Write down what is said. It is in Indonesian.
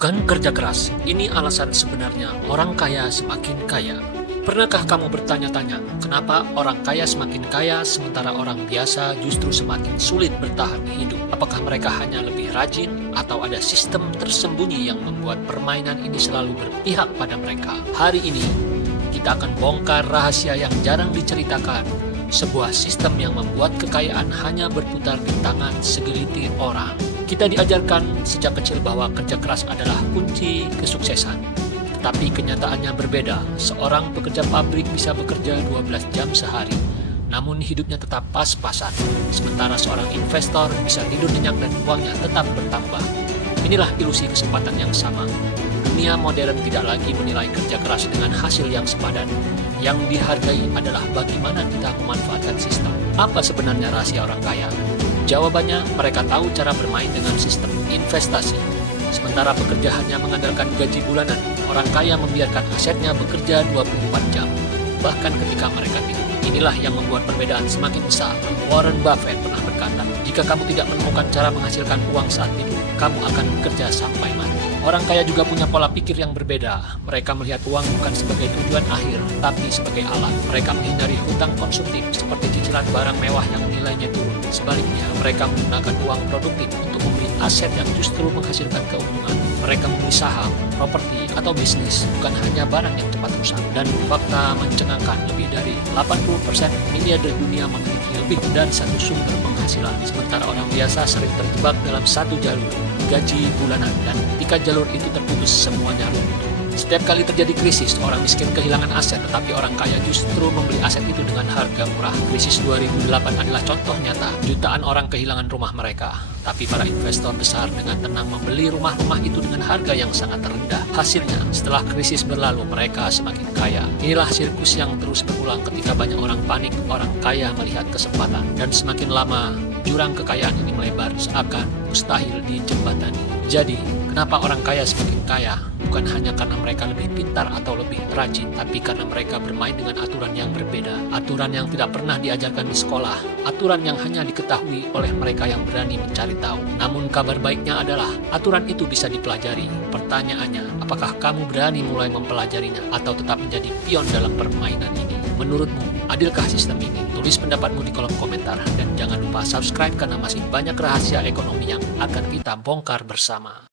Bukan kerja keras, ini alasan sebenarnya orang kaya semakin kaya. Pernahkah kamu bertanya-tanya, kenapa orang kaya semakin kaya sementara orang biasa justru semakin sulit bertahan hidup? Apakah mereka hanya lebih rajin atau ada sistem tersembunyi yang membuat permainan ini selalu berpihak pada mereka? Hari ini, kita akan bongkar rahasia yang jarang diceritakan. Sebuah sistem yang membuat kekayaan hanya berputar di tangan segelintir orang. Kita diajarkan sejak kecil bahwa kerja keras adalah kunci kesuksesan. Tetapi kenyataannya berbeda. Seorang pekerja pabrik bisa bekerja 12 jam sehari, namun hidupnya tetap pas-pasan. Sementara seorang investor bisa tidur nyenyak dan uangnya tetap bertambah. Inilah ilusi kesempatan yang sama. Dunia modern tidak lagi menilai kerja keras dengan hasil yang sepadan. Yang dihargai adalah bagaimana kita memanfaatkan sistem. Apa sebenarnya rahasia orang kaya? Jawabannya, mereka tahu cara bermain dengan sistem investasi. Sementara pekerja hanya mengandalkan gaji bulanan, orang kaya membiarkan asetnya bekerja 24 jam. Bahkan ketika mereka tidur. Inilah yang membuat perbedaan semakin besar. Warren Buffett pernah berkata, jika kamu tidak menemukan cara menghasilkan uang saat tidur, kamu akan bekerja sampai mati. Orang kaya juga punya pola pikir yang berbeda. Mereka melihat uang bukan sebagai tujuan akhir, tapi sebagai alat. Mereka menghindari hutang konsumtif seperti cicilan barang mewah yang nilainya turun. Sebaliknya, mereka menggunakan uang produktif untuk membeli aset yang justru menghasilkan keuntungan. Mereka membeli saham, properti, atau bisnis, bukan hanya barang yang cepat rusak. Dan fakta mencengangkan, lebih dari 80% miliarder dunia memiliki lebih dari satu sumber penghasilan. Sementara orang biasa sering terjebak dalam satu jalur, gaji bulanan, dan ketika jalur itu terputus, semuanya runtuh. Setiap kali terjadi krisis, orang miskin kehilangan aset, tetapi orang kaya justru membeli aset itu dengan harga murah. Krisis 2008 adalah contoh nyata. Jutaan orang kehilangan rumah mereka, tapi para investor besar dengan tenang membeli rumah-rumah itu dengan harga yang sangat rendah. Hasilnya, setelah krisis berlalu, mereka semakin kaya. Inilah sirkus yang terus berulang ketika banyak orang panik, orang kaya melihat kesempatan. Dan semakin lama, jurang kekayaan ini melebar seakan mustahil dijembatani. Jadi, kenapa orang kaya semakin kaya? Bukan hanya karena mereka lebih pintar atau lebih rajin, tapi karena mereka bermain dengan aturan yang berbeda. Aturan yang tidak pernah diajarkan di sekolah. Aturan yang hanya diketahui oleh mereka yang berani mencari tahu. Namun kabar baiknya adalah, aturan itu bisa dipelajari. Pertanyaannya, apakah kamu berani mulai mempelajarinya atau tetap menjadi pion dalam permainan ini? Menurutmu, adilkah sistem ini? Tulis pendapatmu di kolom komentar. Dan jangan lupa subscribe karena masih banyak rahasia ekonomi yang akan kita bongkar bersama.